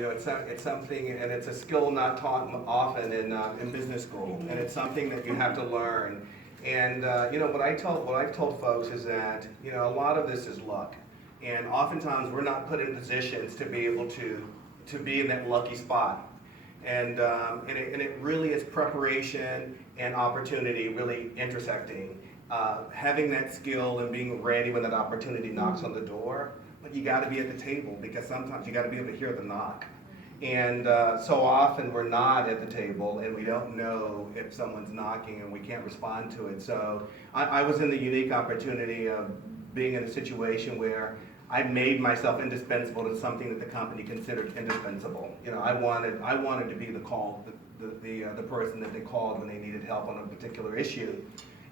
it's something, and it's a skill not taught often in business school, and it's something that you have to learn. And what I've told folks is that a lot of this is luck, and oftentimes we're not put in positions to be able to be in that lucky spot. And it really is preparation and opportunity really intersecting. Having that skill and being ready when that opportunity knocks on the door, but you got to be at the table, because sometimes you got to be able to hear the knock. And so often we're not at the table and we don't know if someone's knocking and we can't respond to it. So I was in the unique opportunity of being in a situation where I made myself indispensable to something that the company considered indispensable. I wanted to be the person that they called when they needed help on a particular issue,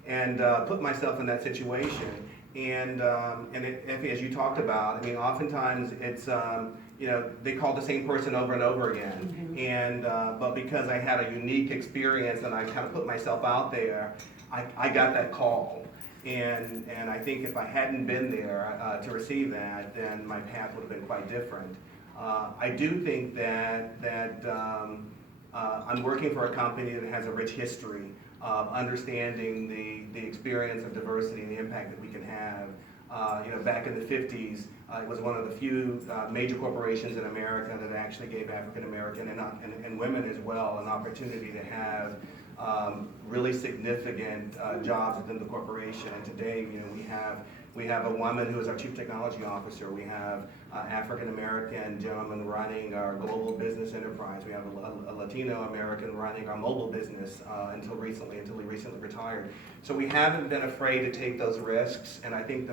and put myself in that situation. And Effie, as you talked about, oftentimes it's they call the same person over and over again. Mm-hmm. And but because I had a unique experience and I kind of put myself out there, I got that call. And I think if I hadn't been there to receive that, then my path would have been quite different. I do think that I'm working for a company that has a rich history of understanding the experience of diversity and the impact that we can have. Back in the 50s, it was one of the few major corporations in America that actually gave African American and women as well an opportunity to have really significant jobs within the corporation. And today, we have a woman who is our chief technology officer. We have African American gentleman running our global business enterprise. We have a Latino American running our mobile business until he recently retired. So we haven't been afraid to take those risks, and I think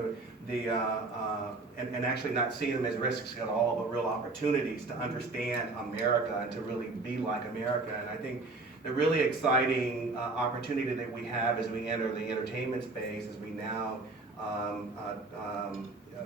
and actually not see them as risks at all, but real opportunities to understand America and to really be like America. And I think the really exciting opportunity that we have as we enter the entertainment space, as we now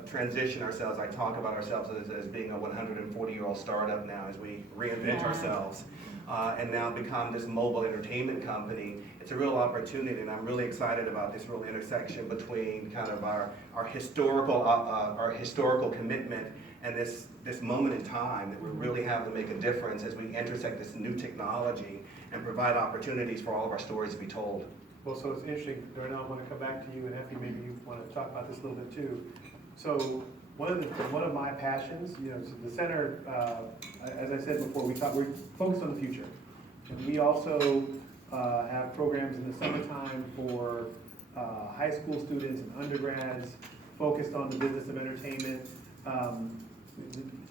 transition ourselves. I talk about ourselves as being a 140-year-old startup now, as we reinvent ourselves and now become this mobile entertainment company. It's a real opportunity, and I'm really excited about this real intersection between kind of our historical commitment and this moment in time that we really have to make a difference as we intersect this new technology and provide opportunities for all of our stories to be told. Well, so it's interesting, Darnell, I want to come back to you, and Effie, maybe you want to talk about this a little bit too. So one of my passions, the center, as I said before, we're focused on the future. And we also have programs in the summertime for high school students and undergrads focused on the business of entertainment.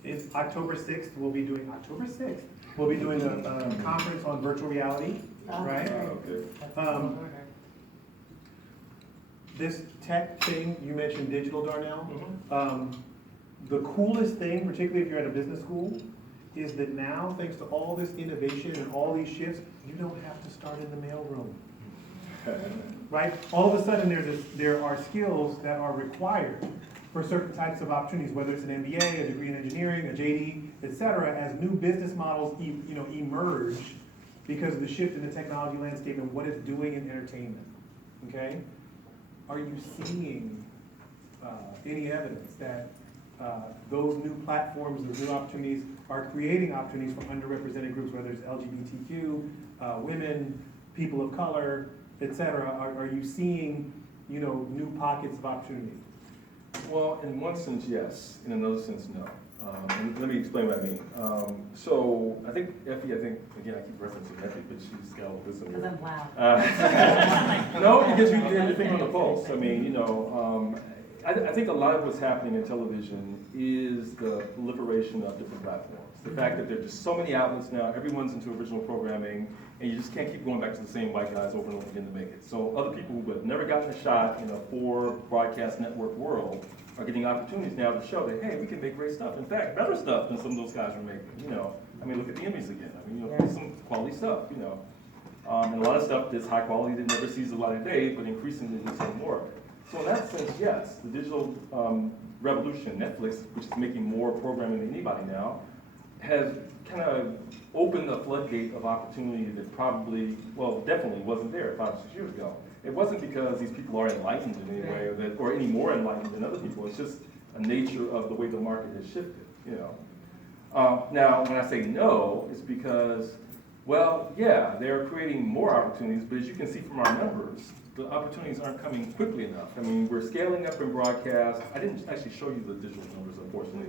In October 6th, we'll be doing a conference on virtual reality, right? Okay. This tech thing, you mentioned digital, Darnell. Mm-hmm. The coolest thing, particularly if you're at a business school, is that now, thanks to all this innovation and all these shifts, you don't have to start in the mailroom. Right? All of a sudden, there are skills that are required for certain types of opportunities, whether it's an MBA, a degree in engineering, a JD, et cetera, as new business models emerge because of the shift in the technology landscape and what it's doing in entertainment. Okay? Are you seeing any evidence that those new platforms, those new opportunities are creating opportunities for underrepresented groups, whether it's LGBTQ, women, people of color, et cetera? Are you seeing new pockets of opportunity? Well, in one sense, yes. In another sense, no. And let me explain what I mean. So I think Effie, again, I keep referencing Effie, but she's got all this. Because I'm loud. No, because you're your finger on the pulse. I think a lot of what's happening in television is the proliferation of different platforms. The fact that there are just so many outlets now, everyone's into original programming, and you just can't keep going back to the same white guys over and over again to make it. So other people who have never gotten a shot in a 4 broadcast network world are getting opportunities now to show that, hey, we can make great stuff. In fact, better stuff than some of those guys were making. Look at the Emmys again. Some quality stuff. And a lot of stuff that's high quality that never sees the light of day, but increasingly the same work. So in that sense, yes, the digital revolution, Netflix, which is making more programming than anybody now, has kind of opened the floodgate of opportunity that definitely wasn't there 5 or 6 years ago. It wasn't because these people are enlightened in any way or any more enlightened than other people. It's just a nature of the way the market has shifted. Now, when I say no, it's because, well, yeah, they're creating more opportunities, but as you can see from our numbers, the opportunities aren't coming quickly enough. I mean, we're scaling up in broadcast. I didn't actually show you the digital numbers, unfortunately.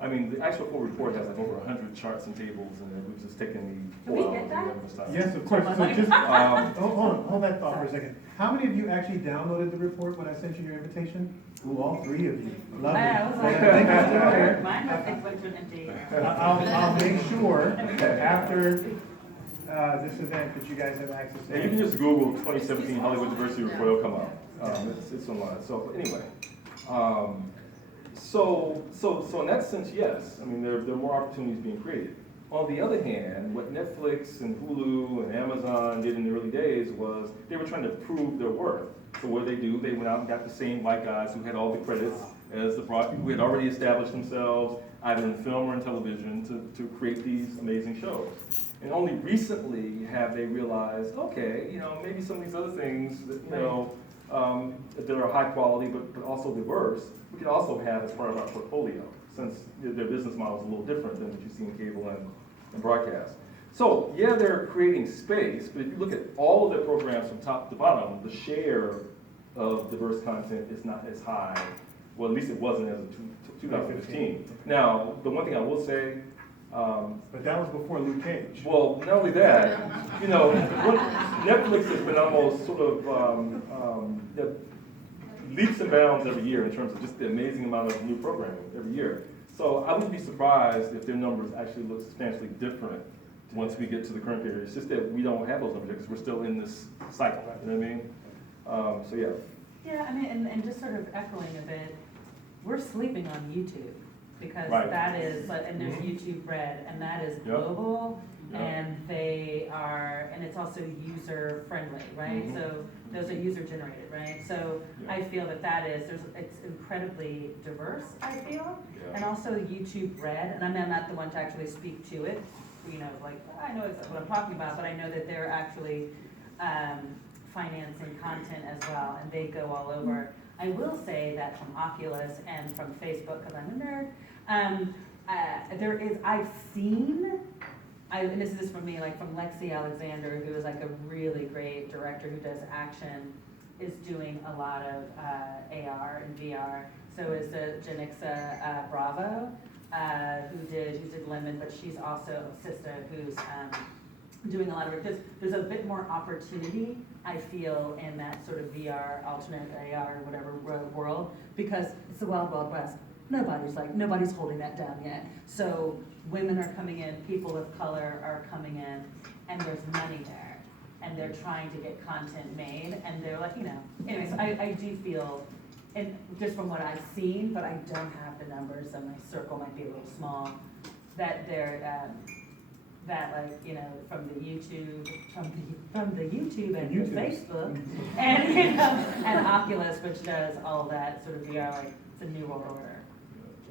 I mean, the actual full report has like over 100 charts and tables, and it was just taking me Can we 4 get hours that? to emphasize. Yes, of course. So just, hold that thought for a Sorry. second. How many of you actually downloaded the report when I sent you your invitation? Ooh, all 3 of you. Lovely. I was like, Well, I think it's still there. mine was like went to an empty. I'll make sure after this event that you guys have access to And you can just Google 2017 Hollywood Diversity Report, it'll come out. It's online. So anyway, so in that sense, yes. I mean, there are more opportunities being created. On the other hand, what Netflix and Hulu and Amazon did in the early days was they were trying to prove their worth. So what did they do? They went out and got the same white guys who had all the credits as the broad people who had already established themselves either in film or in television to create these amazing shows. And only recently have they realized, okay, maybe some of these other things that, that are high quality but also diverse, we can also have as part of our portfolio, since their business model is a little different than what you see in cable and broadcast. So yeah, they're creating space, but if you look at all of their programs from top to bottom, the share of diverse content is not as high. Well, at least it wasn't as of 2015. Now, the one thing I will say, But that was before Luke Cage. well, not only that, Netflix has been almost sort of leaps and bounds every year in terms of just the amazing amount of new programming every year. So I wouldn't be surprised if their numbers actually look substantially different once we get to the current period. It's just that we don't have those numbers because we're still in this cycle, you know what I mean? So yeah. Yeah, I mean, and just sort of echoing a bit, we're sleeping on YouTube because Right. that is, and there's YouTube Red, and that is Yep. global, Yep. and they are, and it's also user friendly, right? Mhm. So those are user generated, right? So Yeah. I feel that it's incredibly diverse, I feel. Yeah. And also YouTube Red, and I'm not the one to actually speak to it, like, I know exactly what I'm talking about, but I know that they're actually financing content as well, and they go all over. I will say that from Oculus and from Facebook, because I'm a nerd, I've seen, and this is from me, like from Lexi Alexander, who is like a really great director who does action, is doing a lot of AR and VR. So is Janixa Bravo, who did Lemon, but she's also Sista, who's doing a lot of it. There's a bit more opportunity, I feel, in that sort of VR, alternate AR, or whatever world, because it's the wild, wild west. Nobody's holding that down yet. So women are coming in, people of color are coming in, and there's money there. And they're trying to get content made, and they're like, anyways, I do feel, and just from what I've seen, but I don't have the numbers, so my circle might be a little small, that they're, from the YouTube and YouTube. the Facebook, and Oculus, which does all that sort of VR, like, it's a new world order.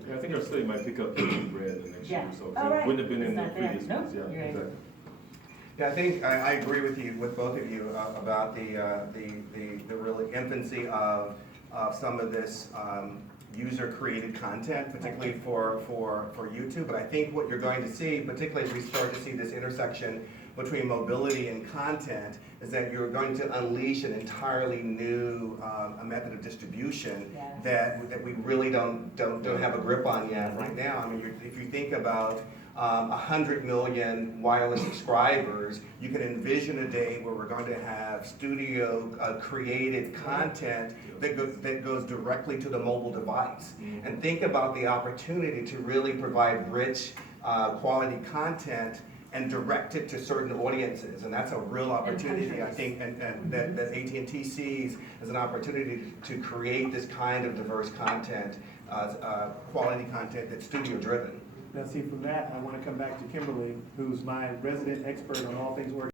Yeah, I think our study might pick up YouTube Red the next year Yeah. or so. Oh, right. Wouldn't have been in It's the not there. previous Nope, ones, yeah, you're right. exactly. Yeah, I think I agree with both of you about the really infancy of some of this user-created content, particularly for YouTube. But I think what you're going to see, particularly as we start to see this intersection between mobility and content, is that you're going to unleash an entirely new method of distribution Yes. that we really don't have a grip on yet right now. I mean, if you think about 100 million wireless subscribers, you can envision a day where we're going to have studio created content that goes directly to the mobile device. And think about the opportunity to really provide rich quality content and direct it to certain audiences, and that's a real opportunity, I think, and that AT&T sees as an opportunity to create this kind of diverse content, quality content that's studio driven. Now see, from that, I want to come back to Kimberly, who's my resident expert on all things organic.